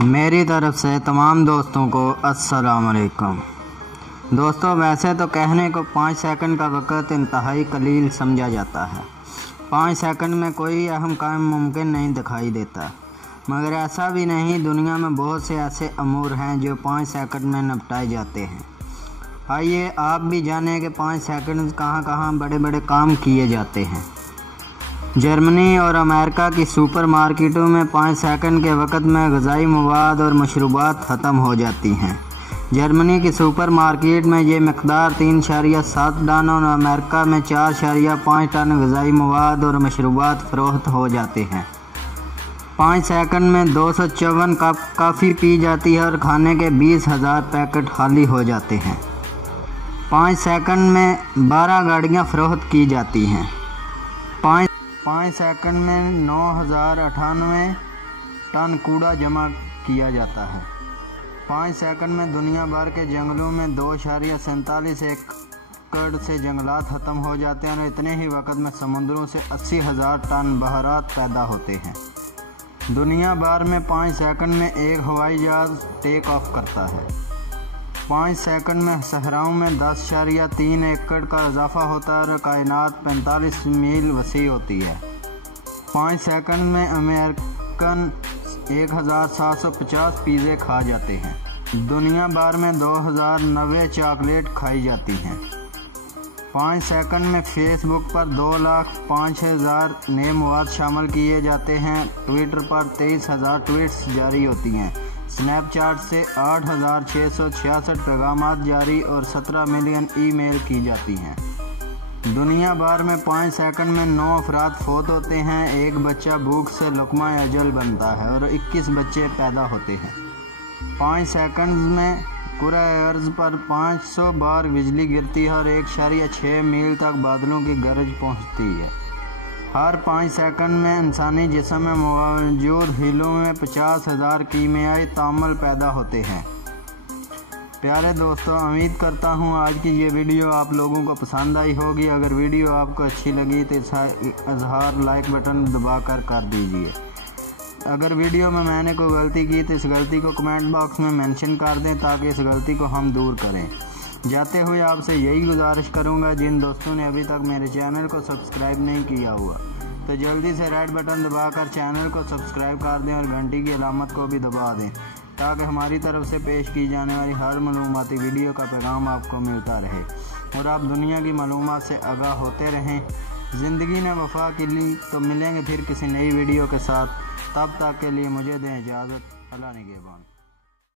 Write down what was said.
मेरी तरफ से तमाम दोस्तों को अस्सलाम वालेकुम। दोस्तों, वैसे तो कहने को 5 सेकंड का वक़्त इंतहाई कलील समझा जाता है। 5 सेकंड में कोई अहम काम मुमकिन नहीं दिखाई देता, मगर ऐसा भी नहीं। दुनिया में बहुत से ऐसे अमूर हैं जो 5 सेकंड में निपटाए जाते हैं। आइए आप भी जानें कि 5 सेकंड कहाँ कहाँ बड़े बड़े काम किए जाते हैं। जर्मनी और अमेरिका की सुपर मार्केटों में 5 सेकंड के वक़्त में ग़िज़ाई मवाद और मशरूबात ख़त्म हो जाती हैं। जर्मनी की सुपर मार्केट में ये मकदार 3.7 टन और अमेरिका में 4.5 टन ग़िज़ाई मवाद और मशरूबात फ़रोख्त हो जाते हैं। 5 सेकंड में 254 कप कॉफ़ी पी जाती है और खाने के 20,000 पैकेट खाली हो जाते हैं। 5 सेकंड में 12 गाड़ियाँ फ़रोख्त की जाती हैं। 5 सेकंड में 9,098 टन कूड़ा जमा किया जाता है। 5 सेकंड में दुनिया भर के जंगलों में 2.47 एकड़ से जंगलात ख़त्म हो जाते हैं और इतने ही वक़्त में समुद्रों से 80,000 टन बहारात पैदा होते हैं। दुनिया भर में 5 सेकंड में एक हवाई जहाज़ टेक ऑफ करता है। 5 सेकंड में सहराओं में 10.3 एकड़ का इजाफा होता है और कायनात 45 मील वसी होती है। 5 सेकंड में अमेरिकन 1750 पिज़्ज़े खा जाते हैं। दुनिया भर में 2090 चॉकलेट खाई जाती हैं। 5 सेकंड में फेसबुक पर 2,05,000 नए मवाद शामिल किए जाते हैं। ट्विटर पर 23,000 ट्वीट्स जारी होती हैं। स्नैपचैट से 8,666 पैगामात जारी और 17 मिलियन ईमेल की जाती हैं। दुनिया भर में 5 सेकंड में 9 अफराद फौत होते हैं। एक बच्चा भूख से लुक़मा अजल बनता है और 21 बच्चे पैदा होते हैं। 5 सेकंड में कुरे अर्ज़ पर 500 बार बिजली गिरती है और 1.6 मील तक बादलों की गरज पहुंचती है। हर 5 सेकंड में इंसानी जिस्म में मौजूद हिलों में 50,000 कीमियाई तामल पैदा होते हैं। प्यारे दोस्तों, उम्मीद करता हूँ आज की ये वीडियो आप लोगों को पसंद आई होगी। अगर वीडियो आपको अच्छी लगी तो इज़हार लाइक बटन दबाकर कर दीजिए। अगर वीडियो में मैंने कोई गलती की तो इस गलती को कमेंट बॉक्स में मेंशन कर दें ताकि इस गलती को हम दूर करें। जाते हुए आपसे यही गुजारिश करूंगा, जिन दोस्तों ने अभी तक मेरे चैनल को सब्सक्राइब नहीं किया हुआ तो जल्दी से रेड बटन दबाकर चैनल को सब्सक्राइब कर दें और घंटी की अलामत को भी दबा दें ताकि हमारी तरफ से पेश की जाने वाली हर मालूमाती वीडियो का पैगाम आपको मिलता रहे और आप दुनिया की मालूमात से आगाह होते रहें। ज़िंदगी ने वफा के लिए तो मिलेंगे फिर किसी नई वीडियो के साथ। तब तक के लिए मुझे दें इजाज़त। अल्लाह निगहबान।